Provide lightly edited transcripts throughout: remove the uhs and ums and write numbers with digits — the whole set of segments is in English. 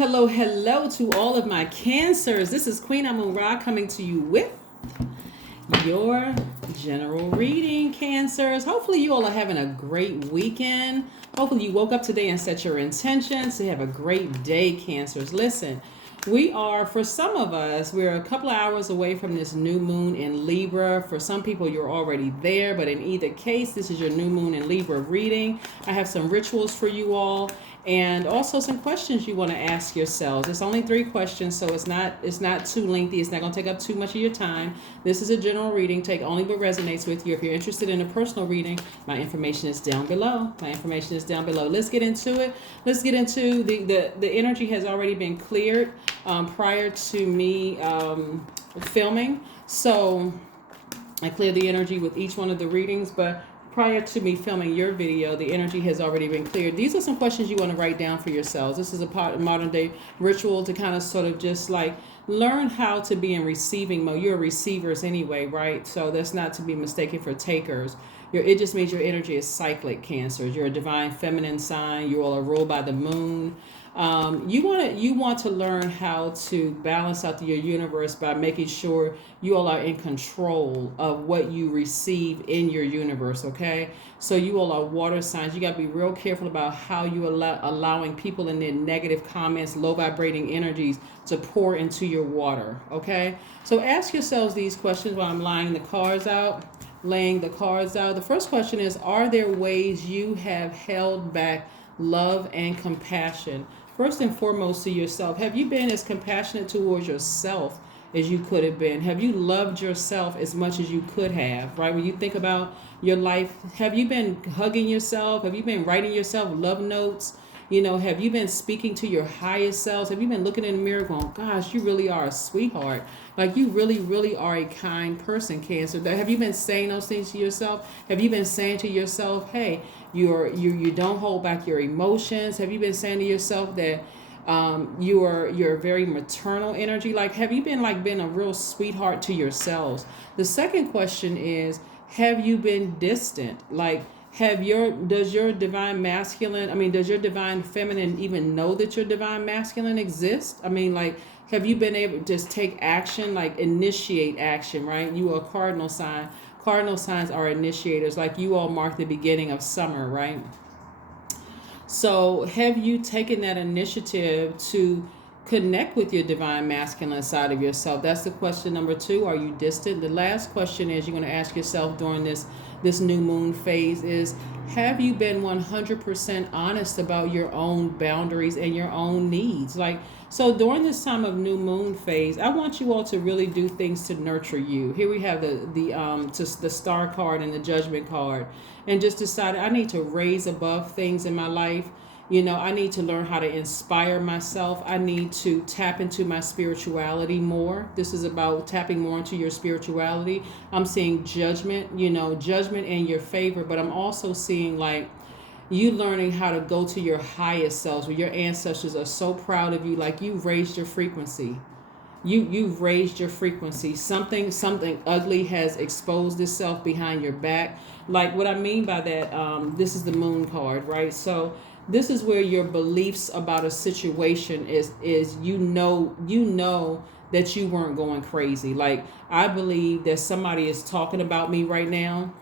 Hello to all of my Cancers. This is Queen Amun Ra coming to you with your general reading, Cancers. Hopefully you all are having a great weekend. Hopefully you woke up today and set your intentions to have a great day, Cancers. Listen, we are, for some of us, we're a couple of hours away from this new moon in Libra. For some people, you're already there, but in either case, this is your new moon in Libra reading. I have some rituals for you all, and also some questions you want to ask yourselves. It's only 3 questions, so it's not too lengthy. It's not going to take up too much of your time. This is a general reading. Take only what resonates with you. If you're interested in a personal reading, my information is down below. Let's get into it. Let's get into the energy has already been cleared prior to me filming. So I cleared the energy with each one of the readings, but prior to me filming your video, the energy has already been cleared. These are some questions you want to write down for yourselves. This is a modern day ritual to kind of sort of just like learn how to be in receiving mode. You're receivers anyway, right? So that's not to be mistaken for takers. It just means your energy is cyclic, Cancers. You're a divine feminine sign. You all are ruled by the moon. You want to learn how to balance out your universe by making sure you all are in control of what you receive in your universe. Okay, so you all are water signs. You got to be real careful about how you allowing people in their negative comments, low vibrating energies to pour into your water. Okay, so ask yourselves these questions while I'm laying the cards out. The first question is, are there ways you have held back love and compassion? First and foremost, to yourself. Have you been as compassionate towards yourself as you could have been? Have you loved yourself as much as you could have, right? When you think about your life, have you been hugging yourself? Have you been writing yourself love notes? Have you been speaking to your highest selves? Have you been looking in the mirror going, gosh, you really are a sweetheart. Like, you really, really are a kind person, Cancer. Have you been saying those things to yourself? Have you been saying to yourself, hey, you don't hold back your emotions? Have you been saying to yourself that you're very maternal energy? Like, have you been a real sweetheart to yourselves? The second question is, have you been distant? Like, does your divine feminine even know that your divine masculine exists? Have you been able to just take action, like initiate action, right? You are a cardinal sign. Cardinal signs are initiators, like you all mark the beginning of summer, right? So have you taken that initiative to connect with your divine masculine side of yourself? That's the question number 2. Are you distant? The last question is you're going to ask yourself during this new moon phase is, have you been 100% honest about your own boundaries and your own needs? So during this time of new moon phase, I want you all to really do things to nurture you. Here we have the star card and the judgment card, and just decide I need to raise above things in my life. I need to learn how to inspire myself. I need to tap into my spirituality more. This is about tapping more into your spirituality. I'm seeing judgment in your favor, but I'm also seeing like you learning how to go to your highest selves, where your ancestors are so proud of you, like you've raised your frequency. You've raised your frequency. Something ugly has exposed itself behind your back. Like, what I mean by that, this is the moon card, right? So this is where your beliefs about a situation is that you weren't going crazy. Like, I believe that somebody is talking about me right now.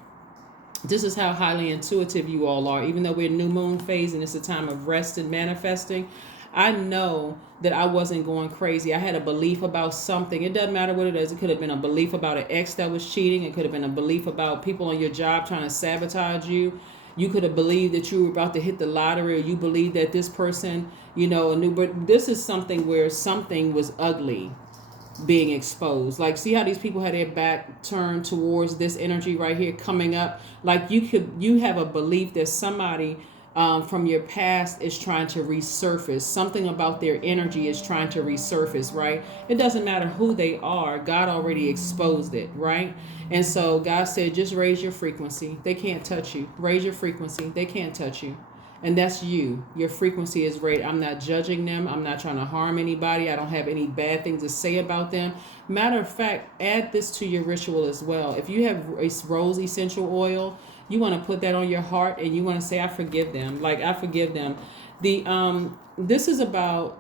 This is how highly intuitive you all are. Even though we're in new moon phase and it's a time of rest and manifesting, I know that I wasn't going crazy. I had a belief about something. It doesn't matter what it is. It could have been a belief about an ex that was cheating. It could have been a belief about people on your job trying to sabotage you. You could have believed that you were about to hit the lottery, or you believed that this person, but this is something where something was ugly being exposed. Like, see how these people had their back turned towards this energy right here coming up? Like, you have a belief that somebody from your past is trying to resurface. Something about their energy is trying to resurface, right? It doesn't matter who they are. God already exposed it, right? And so God said, just raise your frequency. They can't touch you. Raise your frequency. They can't touch you. And that's you. Your frequency is great. I'm not judging them. I'm not trying to harm anybody. I don't have any bad things to say about them. Matter of fact, add this to your ritual as well. If you have rose essential oil, you want to put that on your heart and you want to say, I forgive them. Like, I forgive them. The this is about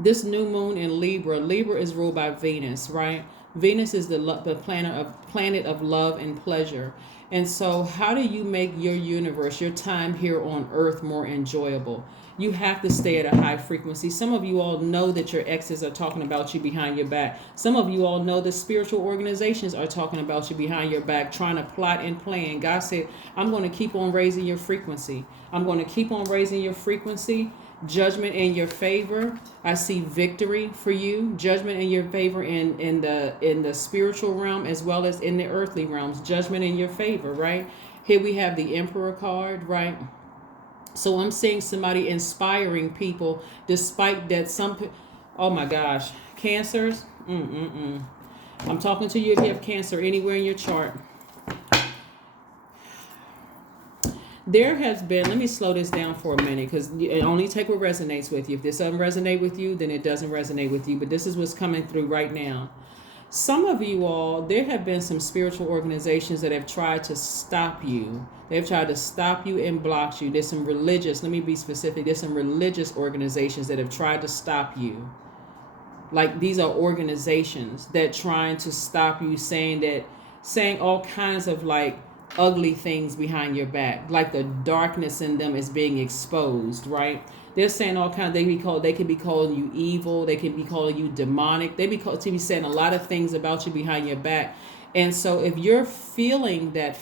this new moon in Libra. Libra is ruled by Venus, right? Venus is the planet of love and pleasure. And so, how do you make your universe, your time here on Earth, more enjoyable? You have to stay at a high frequency. Some of you all know that your exes are talking about you behind your back. Some of you all know that spiritual organizations are talking about you behind your back, trying to plot and plan. God said, I'm going to keep on raising your frequency. I'm going to keep on raising your frequency. Judgment in your favor. I see victory for you. Judgment in your favor in the spiritual realm as well as in the earthly realms. Judgment in your favor, right? Here we have the Emperor card, right? So I'm seeing somebody inspiring people despite that oh my gosh, cancers. I'm talking to you if you have cancer anywhere in your chart. There has been, let me slow this down for a minute because it only take what resonates with you. If this doesn't resonate with you, then it doesn't resonate with you. But this is what's coming through right now. Some of you all, there have been some spiritual organizations that have tried to stop you. They've tried to stop you and block you. There's some religious, let me be specific. There's some religious organizations that have tried to stop you. Like these are organizations that trying to stop you, saying all kinds of like ugly things behind your back, like the darkness in them is being exposed, right? They're saying all kinds. They could be calling you evil. They could be calling you demonic. They be saying a lot of things about you behind your back. And so if you're feeling that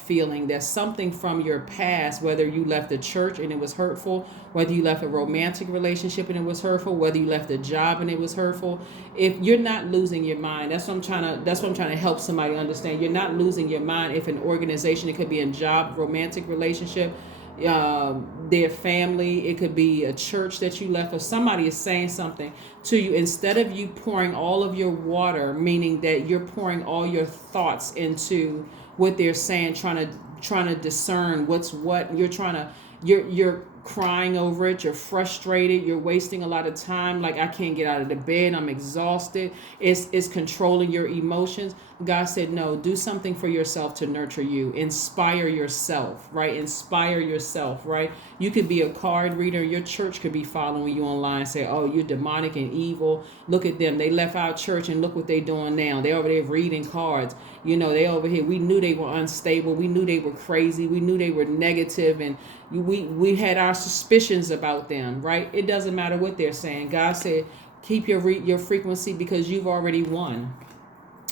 something from your past, whether you left the church and it was hurtful, whether you left a romantic relationship and it was hurtful, whether you left a job and it was hurtful, if you're not losing your mind, that's what I'm trying to help somebody understand. You're not losing your mind if an organization, it could be a job, romantic relationship, their family, it could be a church that you left, or somebody is saying something to you. Instead of you pouring all of your water, meaning that you're pouring all your thoughts into what they're saying, trying to discern what's what, you're crying over it, you're frustrated, you're wasting a lot of time, like I can't get out of the bed, I'm exhausted, it's controlling your emotions. God said, no, do something for yourself to nurture you. Inspire yourself, right? Inspire yourself, right? You could be a card reader. Your church could be following you online, say, oh, you're demonic and evil. Look at them. They left our church and look what they're doing now. They're over there reading cards. They over here. We knew they were unstable. We knew they were crazy. We knew they were negative, and we had our suspicions about them, right? It doesn't matter what they're saying. God said, keep your frequency because you've already won.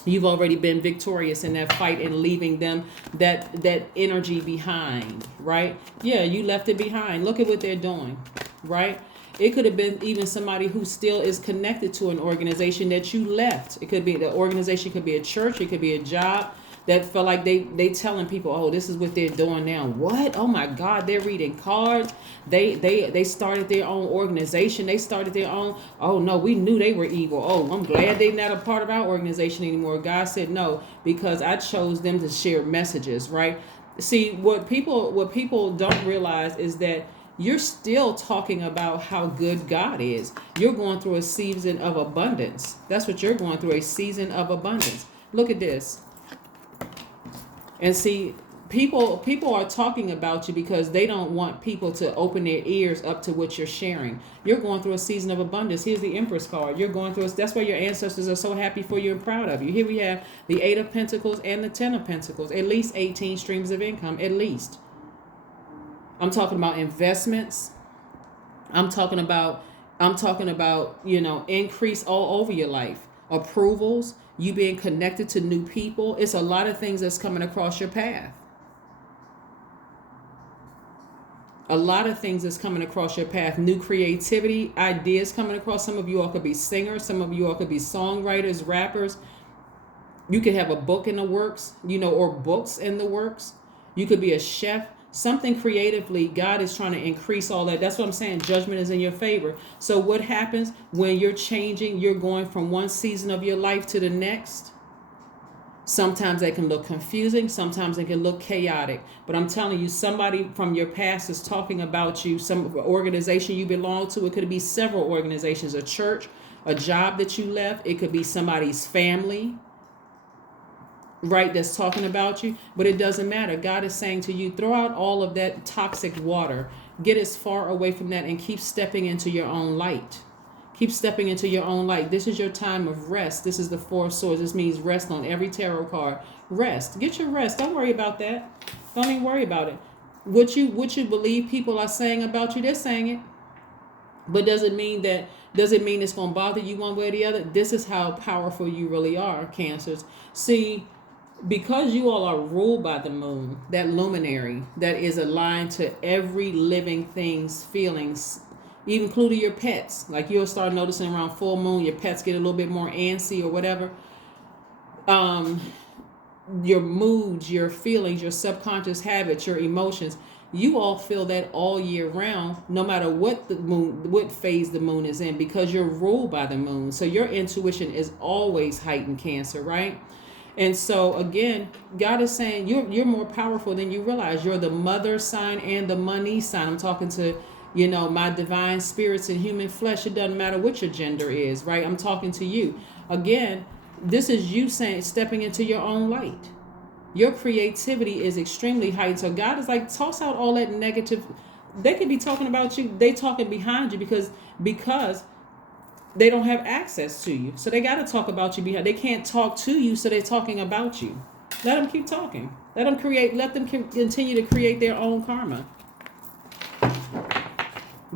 You've already been victorious in that fight and leaving them that energy behind, right? Yeah, you left it behind. Look at what they're doing, right? It could have been even somebody who still is connected to an organization that you left. It could be the organization, could be a church, it could be a job that felt like they telling people, oh, this is what they're doing now. What? Oh my God, they're reading cards. They started their own organization. They started their own. Oh no, we knew they were evil. Oh, I'm glad they're not a part of our organization anymore. God said no, because I chose them to share messages, right? See, what people don't realize is that you're still talking about how good God is. You're going through a season of abundance. That's what you're going through, a season of abundance. Look at this. And see, people are talking about you because they don't want people to open their ears up to what you're sharing. You're going through a season of abundance. Here's the Empress card. You're going through that's why your ancestors are so happy for you and proud of you. Here we have the 8 of Pentacles and the 10 of Pentacles. At least 18 streams of income, at least. I'm talking about investments. I'm talking about, increase all over your life. Approvals, you being connected to new people. It's a lot of things that's coming across your path. A lot of things that's coming across your path. New creativity, ideas coming across. Some of you all could be singers. Some of you all could be songwriters, rappers. You could have a book in the works, or books in the works. You could be a chef. Something creatively, God is trying to increase all that. That's what I'm saying. Judgment is in your favor. So what happens when you're changing, you're going from one season of your life to the next? Sometimes they can look confusing. Sometimes they can look chaotic. But I'm telling you, somebody from your past is talking about you, some organization you belong to. It could be several organizations, a church, a job that you left. It could be somebody's family, right, that's talking about you. But it doesn't matter. God is saying to you, throw out all of that toxic water. get as far away from that and keep stepping into your own light. Keep stepping into your own light. This is your time of rest. This is the Four of Swords. This means rest on every tarot card. Rest. Get your rest. Don't worry about that. Don't even worry about it. What you believe people are saying about you, they're saying it. But does it mean it's going to bother you one way or the other? This is how powerful you really are, Cancers. See, because you all are ruled by the moon, that luminary that is aligned to every living thing's feelings, even including your pets. Like you'll start noticing around full moon, your pets get a little bit more antsy or whatever. Your moods, your feelings, your subconscious habits, your emotions, you all feel that all year round, no matter what phase the moon is in, because you're ruled by the moon. So your intuition is always heightened, Cancer, right? And so again, God is saying you're more powerful than you realize. You're the mother sign and the money sign. I'm talking to, my divine spirits in human flesh. It doesn't matter what your gender is, right? I'm talking to you. Again, this is you saying, stepping into your own light. Your creativity is extremely heightened. So God is like, toss out all that negative. They could be talking about you. They talking behind you because they don't have access to you. So they got to talk about you behind. They can't talk to you, so they're talking about you. Let them keep talking. Let them continue to create their own karma.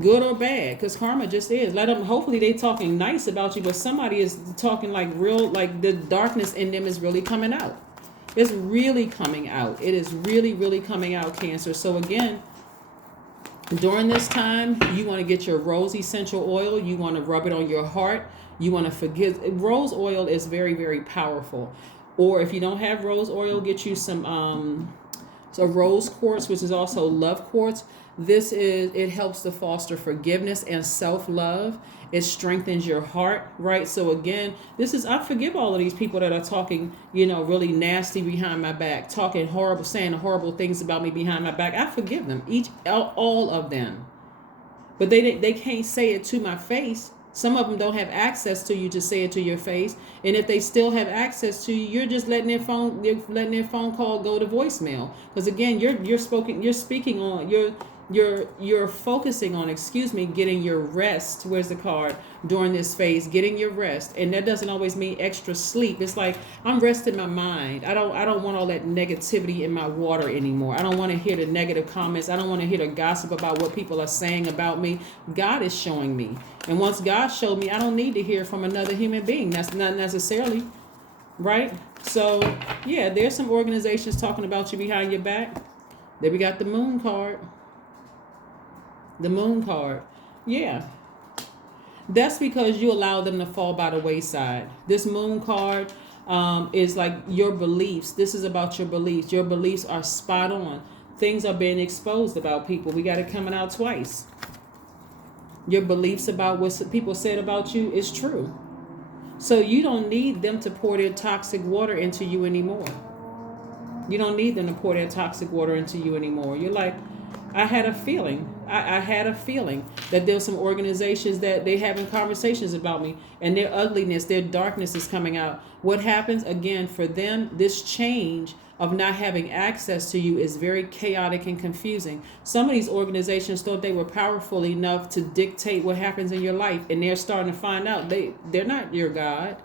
Good or bad, because karma just is. Let them, hopefully they talking nice about you, but somebody is talking like real, like the darkness in them is really coming out. It's really coming out. It is really, really coming out, Cancer. So again, during this time, you want to get your rose essential oil. You want to rub it on your heart. You want to forgive. Rose oil is very, very powerful. Or if you don't have rose oil, get you some rose quartz, which is also love quartz. It helps to foster forgiveness and self-love. It strengthens your heart, right? So again, I forgive all of these people that are talking, really nasty behind my back, talking horrible, saying horrible things about me behind my back. I forgive them, all of them. But they can't say it to my face. Some of them don't have access to you to say it to your face. And if they still have access to you, you're just letting their phone call go to voicemail. Because again, you're focusing on, getting your rest. Where's the card? During this phase, getting your rest. And that doesn't always mean extra sleep. It's like, I'm resting my mind. I don't want all that negativity in my water anymore. I don't want to hear the negative comments. I don't want to hear the gossip about what people are saying about me. God is showing me. And once God showed me, I don't need to hear from another human being. That's not necessarily, right? So yeah, there's some organizations talking about you behind your back. Then we got the moon card. The moon card. Yeah. That's because you allow them to fall by the wayside. This moon card is like your beliefs. This is about your beliefs. Your beliefs are spot on. Things are being exposed about people. We got it coming out twice. Your beliefs about what people said about you is true. So you don't need them to pour their toxic water into you anymore. You don't need them to pour their toxic water into you anymore. You're like, I had a feeling. I had a feeling that there's some organizations that they having conversations about me, and their ugliness, their darkness is coming out. What happens again for them? This change of not having access to you is very chaotic and confusing. Some of these organizations thought they were powerful enough to dictate what happens in your life, and they're starting to find out they're not your God.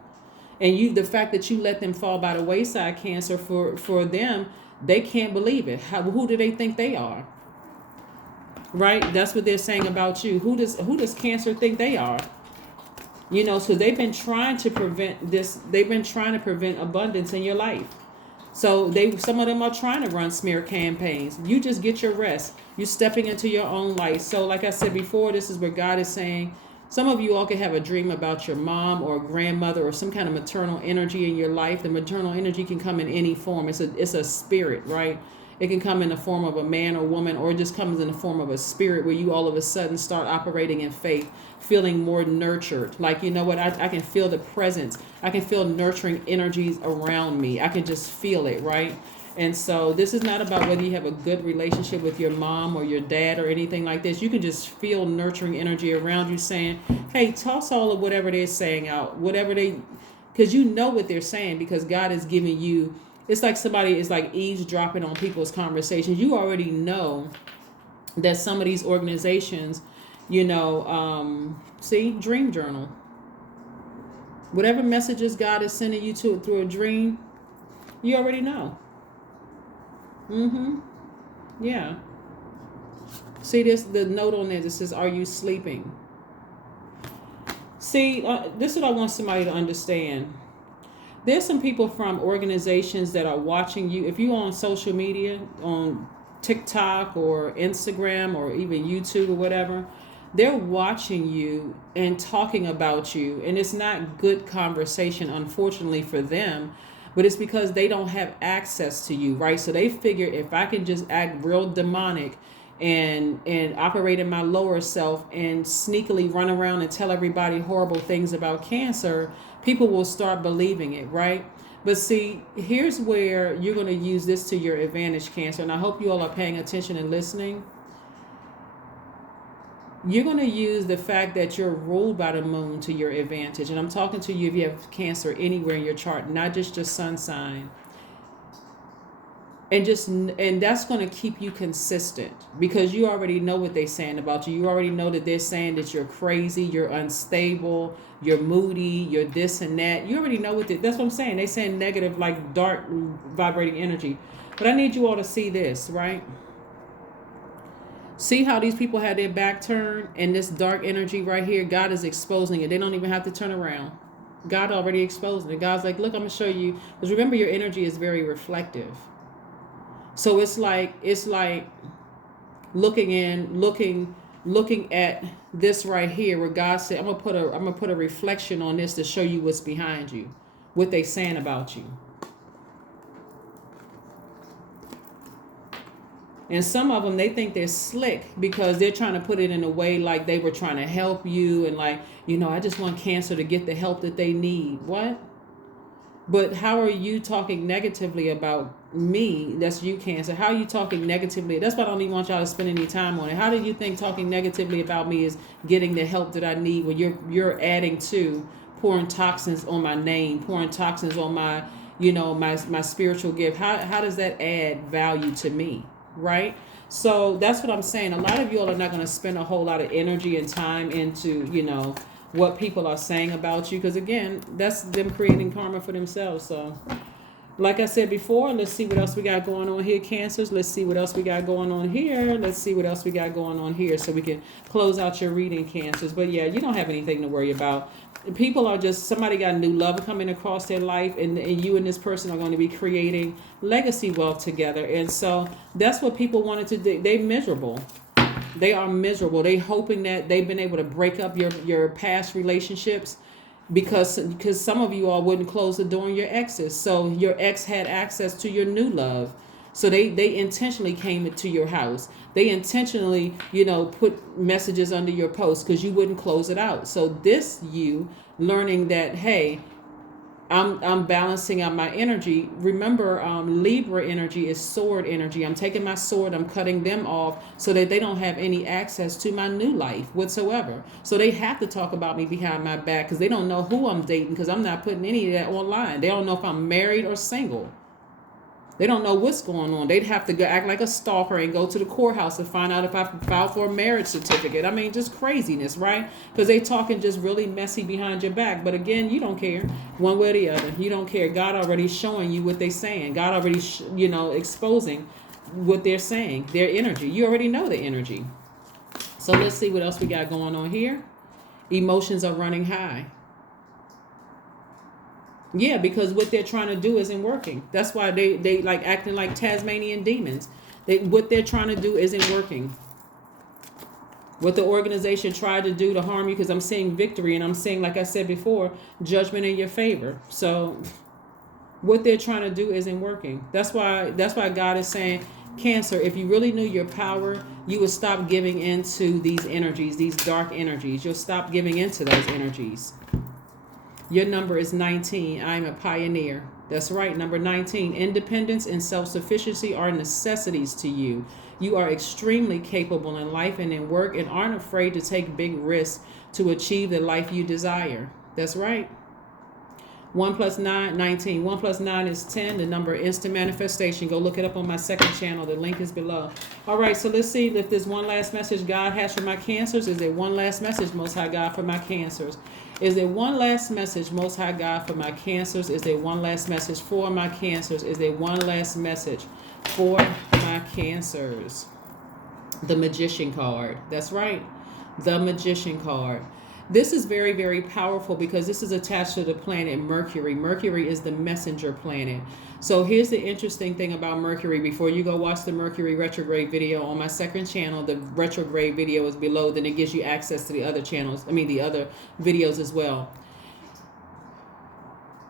And the fact that you let them fall by the wayside, Cancer, for them, they can't believe it. Who do they think they are? Right? That's what they're saying about you. Who does Cancer think they are? So they've been trying to prevent this. They've been trying to prevent abundance in your life. So some of them are trying to run smear campaigns. You just get your rest. You're stepping into your own light. So like I said before, this is where God is saying, some of you all can have a dream about your mom or grandmother or some kind of maternal energy in your life. The maternal energy can come in any form. It's a spirit, right? It can come in the form of a man or woman, or it just comes in the form of a spirit where you all of a sudden start operating in faith, feeling more nurtured. Like, you know what? I can feel the presence. I can feel nurturing energies around me. I can just feel it, right? And so this is not about whether you have a good relationship with your mom or your dad or anything like this. You can just feel nurturing energy around you saying, hey, toss all of whatever they're saying out, because you know what they're saying, because God is giving you. It's like somebody is like eavesdropping on people's conversations. You already know that some of these organizations, see, dream journal. Whatever messages God is sending you to through a dream, you already know. Yeah. See this, the note on there that says, "Are you sleeping?" See, this is what I want somebody to understand. There's some people from organizations that are watching you. If you're on social media, on TikTok or Instagram or even YouTube or whatever, they're watching you and talking about you. And it's not good conversation, unfortunately, for them. But it's because they don't have access to you, right? So they figure if I can just act real demonic and operate in my lower self and sneakily run around and tell everybody horrible things about Cancer, people will start believing it, right? But see, here's where you're going to use this to your advantage, Cancer. And I hope you all are paying attention and listening. You're going to use the fact that you're ruled by the moon to your advantage. And I'm talking to you if you have Cancer anywhere in your chart, not just your sun sign. And that's going to keep you consistent because you already know what they're saying about you. You already know that they're saying that you're crazy, you're unstable, you're moody, you're this and that. You already know that's what I'm saying. They're saying negative, like dark vibrating energy. But I need you all to see this, right? See how these people had their back turned, and this dark energy right here, God is exposing it. They don't even have to turn around. God already exposed it. God's like, look, I'm going to show you. Because remember, your energy is very reflective. So it's like looking at this right here where God said, I'm gonna put a reflection on this to show you what's behind you, what they saying about you. And some of them, they think they're slick because they're trying to put it in a way like they were trying to help you and like, I just want Cancer to get the help that they need. What? But how are you talking negatively about me? That's you, Cancer. How are you talking negatively? That's why I don't even want y'all to spend any time on it. How do you think talking negatively about me is getting the help that I need when you're adding to pouring toxins on my name, pouring toxins on my, my spiritual gift? How does that add value to me? Right? So that's what I'm saying. A lot of you all are not going to spend a whole lot of energy and time into, what people are saying about you, because again, that's them creating karma for themselves. So like I said before, let's see what else we got going on here, Cancers. Let's see what else we got going on here. Let's see what else we got going on here so we can close out your reading, Cancers. But yeah, you don't have anything to worry about. People are just, somebody got a new love coming across their life, and you and this person are going to be creating legacy wealth together. And so that's what people wanted to do. They're miserable. They are miserable. They hoping that they've been able to break up your past relationships because some of you all wouldn't close the door on your exes. So your ex had access to your new love. So they intentionally came into your house. They intentionally, put messages under your post because you wouldn't close it out. So this you learning that, hey, I'm balancing out my energy. Remember, Libra energy is sword energy. I'm taking my sword, I'm cutting them off so that they don't have any access to my new life whatsoever. So they have to talk about me behind my back because they don't know who I'm dating because I'm not putting any of that online. They don't know if I'm married or single. They don't know what's going on. They'd have to go act like a stalker and go to the courthouse to find out if I filed for a marriage certificate. I mean, just craziness, right? Because they talking just really messy behind your back. But again, you don't care one way or the other. You don't care. God already showing you what they're saying. God already, exposing what they're saying, their energy. You already know the energy. So let's see what else we got going on here. Emotions are running high. Yeah, because what they're trying to do isn't working. That's why they like acting like Tasmanian demons. What they're trying to do isn't working. What the organization tried to do to harm you, because I'm seeing victory and I'm seeing, like I said before, judgment in your favor. So what they're trying to do isn't working. That's why God is saying, Cancer, if you really knew your power, you would stop giving into these energies, these dark energies. You'll stop giving into those energies. Your number is 19. I'm a pioneer. That's right, number 19. Independence and self-sufficiency are necessities to you. You are extremely capable in life and in work and aren't afraid to take big risks to achieve the life you desire. That's right. 1 plus 9, 19. 1 plus 9 is 10, the number of instant manifestation. Go look it up on my second channel. The link is below. All right, so let's see if there's one last message God has for my Cancers. Is there one last message, Most High God, for my Cancers? Is there one last message, Most High God, for my Cancers? Is there one last message for my Cancers? Is there one last message for my Cancers? The Magician card. That's right. The Magician card. This is very, very powerful because this is attached to the planet Mercury. Mercury is the messenger planet. So here's the interesting thing about Mercury. Before you go watch the Mercury retrograde video on my second channel, the retrograde video is below. Then it gives you access to the other channels. The other videos as well.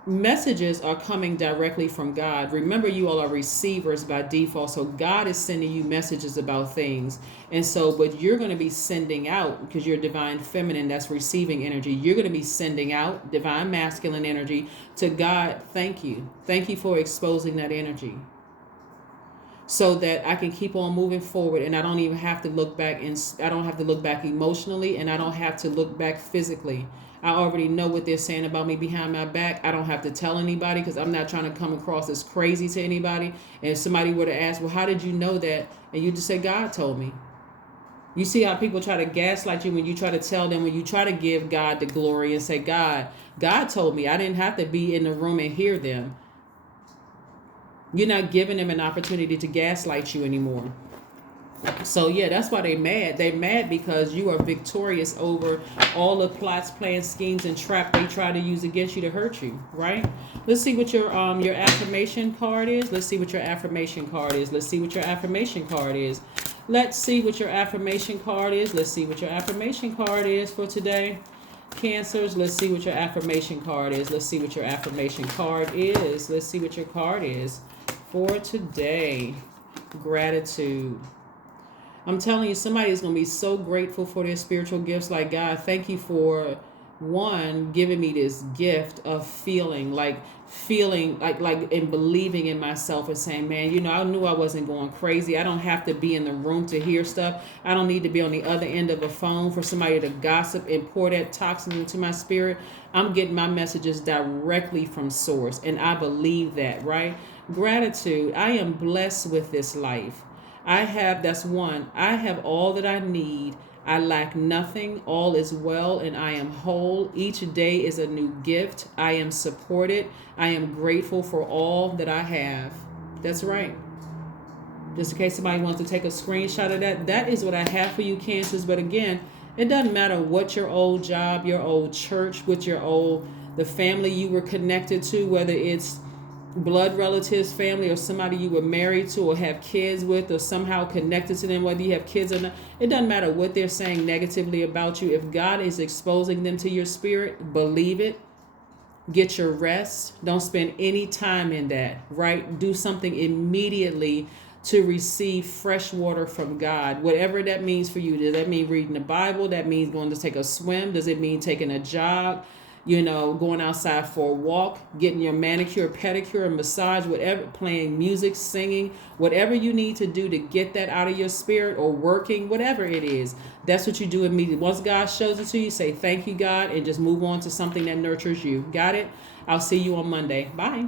Messages are coming directly from God. Remember, you all are receivers by default. So God is sending you messages about things. And so, but you're going to be sending out, because you're divine feminine, that's receiving energy. You're going to be sending out divine masculine energy to God. Thank you. Thank you for exposing that energy, so that I can keep on moving forward, and I don't even have to look back, and I don't have to look back emotionally, and I don't have to look back physically. I already know what they're saying about me behind my back. I don't have to tell anybody, because I'm not trying to come across as crazy to anybody. And if somebody were to ask, well, how did you know that? And you just say, God told me. You see how people try to gaslight you when you try to tell them, when you try to give God the glory and say, God told me. I didn't have to be in the room and hear them. You're not giving them an opportunity to gaslight you anymore. So yeah, that's why they're mad. They're mad because you are victorious over all the plots, plans, schemes, and trap they try to use against you to hurt you, right? Let's see what your affirmation card is. Let's see what your affirmation card is. Let's see what your affirmation card is. Let's see what your affirmation card is. Let's see what your affirmation card is for today. Cancers, let's see what your affirmation card is. Let's see what your affirmation card is. Let's see what your card is for today. Gratitude. I'm telling you, somebody is going to be so grateful for their spiritual gifts. Like, God, thank you for, one, giving me this gift of feeling like and believing in myself and saying, man, I knew I wasn't going crazy. I don't have to be in the room to hear stuff. I don't need to be on the other end of a phone for somebody to gossip and pour that toxin into my spirit. I'm getting my messages directly from source, and I believe that, right? Gratitude. I am blessed with this life. That's one. I have all that I need. I lack nothing. All is well, and I am whole. Each day is a new gift. I am supported. I am grateful for all that I have. That's right. Just in case somebody wants to take a screenshot of that, that is what I have for you, Cancers. But again, it doesn't matter what your old job, your old church, the family you were connected to, whether it's blood relatives, family, or somebody you were married to or have kids with or somehow connected to them, whether you have kids or not. It doesn't matter what they're saying negatively about you. If God is exposing them to your spirit, believe it. Get your rest. Don't spend any time in that, right? Do something immediately to receive fresh water from God. Whatever that means for you. Does that mean reading the Bible? That means going to take a swim? Does it mean taking a jog? Going outside for a walk, getting your manicure, pedicure, and massage, whatever, playing music, singing, whatever you need to do to get that out of your spirit, or working, whatever it is. That's what you do immediately. Once God shows it to you, say, thank you, God, and just move on to something that nurtures you. Got it? I'll see you on Monday. Bye.